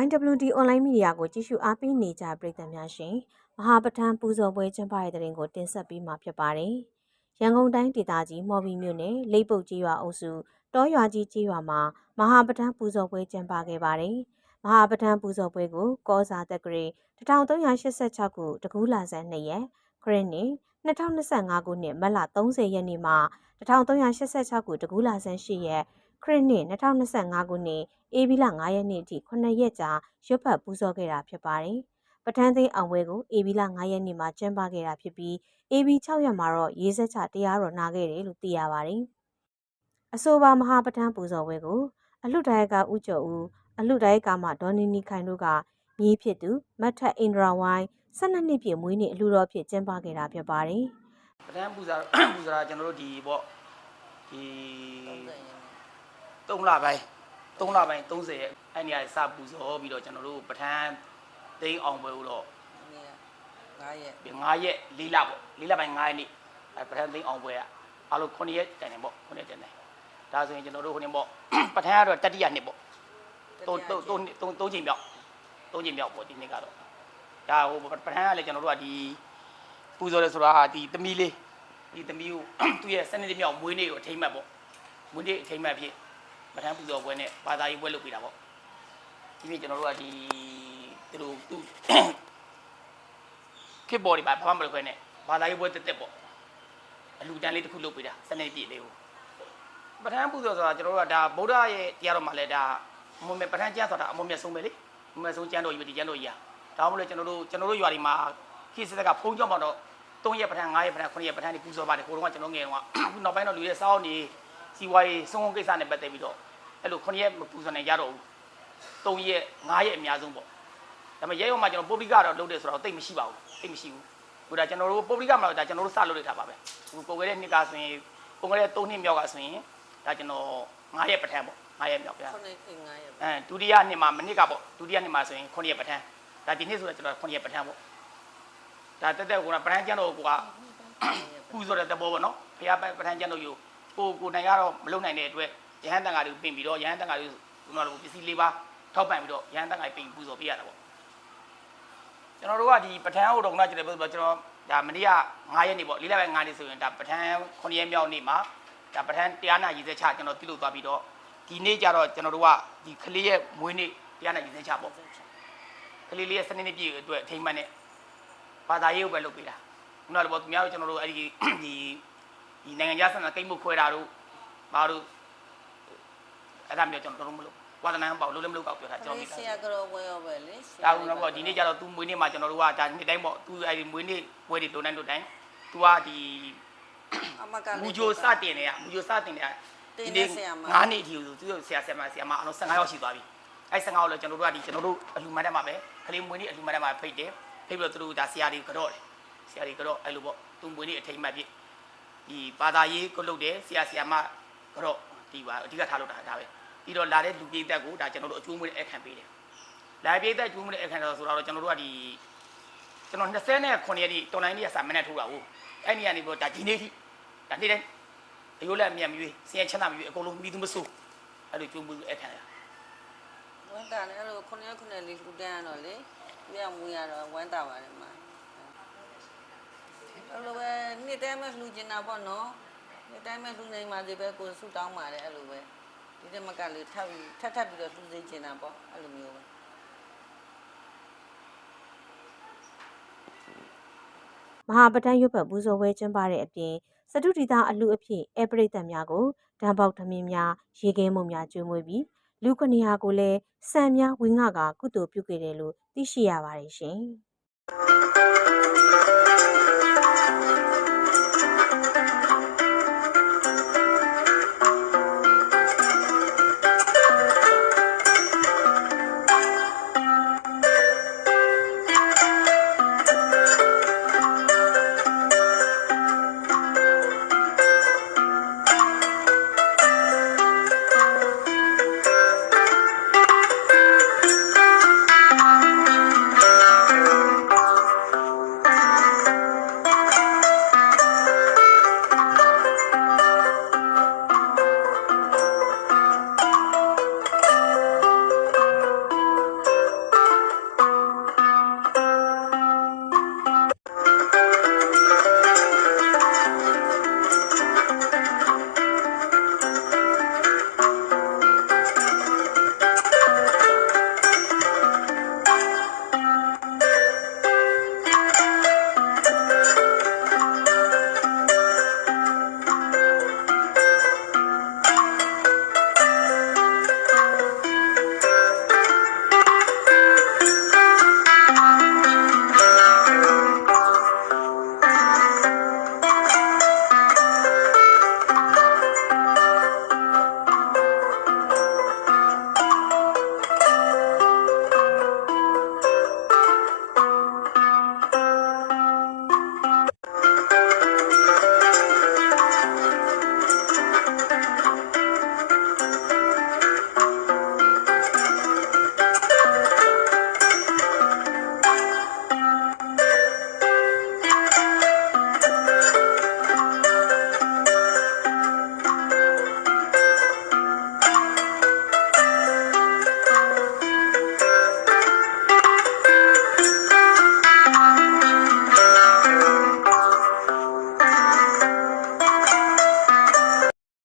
YWD online media ကိုကြည့်ရှုအားပေးနေကြပရိသတ်များရှင်မဟာပဋ္ဌာန်းပူဇော်ပွဲကျင်းပတဲ့တဲ့ရင်ကိုတင်ဆက်ပေးမှာဖြစ်ပါတယ်။ရန်ကုန်တိုင်းဒေသကြီးမော်ဘီမြို့နယ်လိပ်ပုတ်ကြီးရွာအုပ်စုတောရွာကြီးကြီးရွာမှာမဟာပဋ္ဌာန်းပူဇော်ပွဲကျင်းပခဲ့ပါတယ်။မဟာပဋ္ဌာန်းပူဇော်ပွဲကိုကောဇာတက္ကရီ1386ခုတကူးလာဆန်း2ရက်ခရစ်နှစ်2025ခုနှစ်မတ်လ30ရက်နေ့မှ1386ခုတကူးလာဆန်း8ရက် ခရစ်နှစ်2025ခုနှစ်အေဘီလ9ရက်နေ့အထိ9ရက်ကြာရွတ်ဖတ်ပူဇော်ခဲ့တာဖြစ်ပါတယ်။ပထန်းသိန်းအောင်ပွဲကိုအေဘီလ9ရက်နေ့မှာကျင်းပခဲ့တာဖြစ်ပြီးအေဘီ6ရက်မှာတော့ရေးဆက်ချတရားတော်နာခဲ့တယ်လို့သိရပါတယ်။အဆိုပါမဟာပထန်းပူဇော်ပွဲကိုအလှဒါယကဦးကျော်ဦးအလှဒါယကမှဒေါ်နီနီခိုင်တို့ကမြေးဖြစ်သူမတ်ထက်အင်ဒရာဝိုင်း12နှစ်ပြည့်မွေးနေ့အလှတော်ဖြစ်ကျင်းပခဲ့တာဖြစ်ပါတယ်။ပထမပူဇာပူဇာကျွန်တော်တို့ဒီပေါ့ဒီ 3လပိုင်း3လပိုင်း30ရက်အဲ့နေရာစပူဇော်ပြီးတော့ကျွန်တော်တို့ပထမသိန်းအောင်ပွဲကိုတော့9ရက်9ရက်4လပေါ့4လပိုင်း9ရက်နေ့အဲပထမသိန်းအောင်ပွဲကအလို့9ရက်တိုင်တယ်ပေါ့9ရက်တိုင်တယ်ဒါဆိုရင်ကျွန်တော်တို့ဟိုနေပေါ့ပထမကတော့တတိယနှစ်ပေါ့သုံးသုံးသုံးသုံးသုံးချိန်မြောက်သုံးချိန်မြောက်ပေါ့ဒီနေ့ကတော့ဒါဟိုပထမကလည်းကျွန်တော်တို့ကဒီပူဇော်တယ်ဆိုတာဒီသမီးလေးဒီသမီးကိုသူ့ရဲ့စနေနေ့မြောက်မွေးနေ့ကိုအထိမ့်မှတ်ပေါ့မွေးနေ့အထိမ့်မှတ်ဖြစ် ပထမပူဇော်ပွဲနဲ့ဘာသာရေးပွဲလုပ်ပေးတာပေါ့ဒီနေ့ကျွန်တော်တို့ကဒီသူတို့သူခေတ်ပေါ်ဒီပါဘာမှမလုပ်ခွင့်နဲ့ဘာသာရေးပွဲတက်တက်ပေါ့အလူတန်းလေးတစ်ခုလုပ်ပေးတာစနေပြည့်လေးကိုပဋ္ဌာန်းပူဇော်ဆိုတာကျွန်တော်တို့ကဒါဗုဒ္ဓရဲ့တရားတော်မှာလဲဒါအမွန်မြတ်ပဋ္ဌာန်းကျမ်းဆိုတာအမွန်မြတ်ဆုံးပဲလေအမွန်မြတ်ဆုံးကျမ်းတော်ကြီးပဲဒီကျမ်းတော်ကြီးอ่ะဒါမှမဟုတ်ကျွန်တော်တို့ကျွန်တော်တို့ရွာဒီမှာခိစက်ကဖုံးကြောင်းပေါ့တော့3ရက်ပဋ္ဌာန်း5ရက်ပဋ္ဌာန်း9ရက်ပဋ္ဌာန်းဒီပူဇော်ပါတယ်ဟိုတုန်းကကျွန်တော်ငယ်တုန်းကအခုနောက်ပိုင်းတော့လူရဲ့စောင်းနေ စီဝါရေးစုံုံကိစ္စနဲ့ပတ်သက်ပြီးတော့အဲ့လို9ရက်မပူဇော်နိုင်ကြတော့ဘူး3ရက်5ရက်အများဆုံးပေါ့ဒါပေမဲ့ရဲရောမှာကျွန်တော်ပုပ္ပိကတော့လုပ်တယ်ဆိုတော့တိတ်မရှိပါဘူးတိတ်မရှိဘူးဟိုဒါကျွန်တော်တို့ပုပ္ပိကမှာတော့ဒါကျွန်တော်တို့စလုပ်လိုက်တာပါပဲဟိုပုံခဲ့တဲ့နှစ်ကဆိုရင်ပုံခဲ့တဲ့3နှစ်မြောက်ကဆိုရင်ဒါကျွန်တော်9ရက်ပဋ္ဌာန်းပေါ့9ရက်မြောက်ဗျာ9ရက်9ရက်အဲဒုတိယနှစ်မှာမနစ်ကပေါ့ဒုတိယနှစ်မှာဆိုရင်9ရက်ပဋ္ဌာန်းဒါဒီနှစ်ဆိုတော့ကျွန်တော်9ရက်ပဋ္ဌာန်းပေါ့ဒါတက်တက်ကိုကပဋ္ဌာန်းကျမ်းတော်ကိုကပူဇော်တဲ့တဘောပေါ့နော်ဘုရားပဋ္ဌာန်းကျမ်းတော်ယူ ကိုကိုနိုင်ကတော့မလုံနိုင်တဲ့အတွက်ယဟန်တန်ဃာတွေကိုပြင်ပြီးတော့ယဟန်တန်ဃာတွေကျွန်တော်တို့ပစ္စည်းလေးပါထောက်ပံ့ပြီးတော့ယဟန်တန်ဃာတွေပြင်ပူဇော်ပေးရတာပေါ့ကျွန်တော်တို့ကဒီပဋ္ဌာန်းဟိုတော့ကကျွန်တော်ကျွန်တော်ဒါမနေ့က9ရက်နေ့ပေါ့၄လပိုင်း9နေ့ဆိုရင်ဒါပဋ္ဌာန်း9ရက်မြောက်နေ့မှာဒါပဋ္ဌာန်းတရားနာရည်စက်ချကျွန်တော်ပြုလုပ်သွားပြီးတော့ဒီနေ့ကျတော့ကျွန်တော်တို့ကဒီကလေးရဲ့မွေးနေ့တရားနာရည်စက်ချပေါ့ကလေးလေးရဲ့စနေနေ့ပြည့်အတွက်အထိမ့်မှတ်နဲ့ဘာသာရေးကိုပဲလုပ်ပေးတာခုနကလည်းပေါ့သူများတို့ကျွန်တော်တို့အဲ့ဒီဒီ ဒီနိုင်ငံခြားဆန္ဒကိတ်မှုခွဲတာတို့ဘာတို့အဲ့ဒါမျိုးကျွန်တော်တို့မလုပ်ဝါသနာပေါ့လုံးလုံးမလုပ်ကောက်ပြောတာကျွန်တော်ဒီမိတာဆရာကတော့ဝဲရောပဲလေဒါကူတော့ပေါ့ဒီနေ့ကျတော့သူမွေးနေ့မှာကျွန်တော်တို့ကဒါနေ့တိုင်းပေါ့သူအဲ့ဒီမွေးနေ့ပွဲတွေလိုတိုင်းလိုတိုင်းသူကဒီအမကမူဂျိုစတင်နေတာမူဂျိုစတင်နေတာတင်းနေဆရာမ9နှစ်အထိကိုသူတို့ဆရာဆရာမဆရာမအလုံး15ယောက်ရှိသွားပြီအဲ15ယောက်လို့ကျွန်တော်တို့ကဒီကျွန်တော်တို့အလူမတ်တက်မှာပဲခလေးမွေးနေ့အလူမတ်တက်မှာဖိတ်တယ်ဖိတ်ပြီးတော့သူတို့ဒါဆရာတွေကတော့တယ်ဆရာတွေကတော့အဲ့လိုပေါ့သူမွေးနေ့အထိမ်းအမှတ်ဖြစ် ဒီဘာသာရေးကိုလုပ်တယ်ဆရာဆရာမကတော့ဒီပါအဓိကထားလုပ်တာဒါပဲပြီးတော့လာတဲ့လူပြည်သက်ကိုဒါကျွန်တော်တို့အကျိုးမွေးတဲ့အခမ်းပေးတယ်လာပြည်သက်အကျိုးမွေးတဲ့အခမ်းတော့ဆိုတော့ကျွန်တော်တို့ကဒီကျွန်တော်29ရက်နေ့တော်လိုင်းနေ့ကစာမနဲ့ထိုးတာဟုတ်အဲ့ဒီကနေပြီးတော့ဒါဒီနေ့ထိဒါနေ့တိုင်းအယိုးလက်အမြတ်မြွေးစင်ရချမ်းသာမြွေးအကုန်လုံးမိသူမစိုးအဲ့လိုကျိုးမှုအခမ်းရဝမ်းတာလည်းအဲ့လို9ရက်9ရက်လေးလူတန်းရတော့လေပြမူရတော့ဝမ်းတာပါတယ်မှာ အဲ့လိုပဲနေ့တိုင်းမဲ့လူကျင်တာပေါ့နော်နေ့တိုင်းမဲ့လူနေမှာဒီပဲကိုဆူတောင်းပါတယ်အဲ့လိုပဲဒီတမကလေးထပ်ပြီးထပ်ထပ်ပြီးတော့လူစိတ်ကျင်တာပေါ့အဲ့လိုမျိုးပဲမဟာပဋ္ဌာန်းရွတ်ဖတ်ပူဇော်ပွဲကျင်းပတဲ့အပြင်စတုဒီသားအလူအဖြစ်အပရိသတ်များကိုဓာတ်ပေါက်သမင်းများရေကင်းမုံများကျွေးမွေးပြီးလူကနေဟာကိုလည်းစံများဝင်းငါကကုသိုလ်ပြုခဲ့တယ်လို့သိရှိရပါတယ်ရှင်။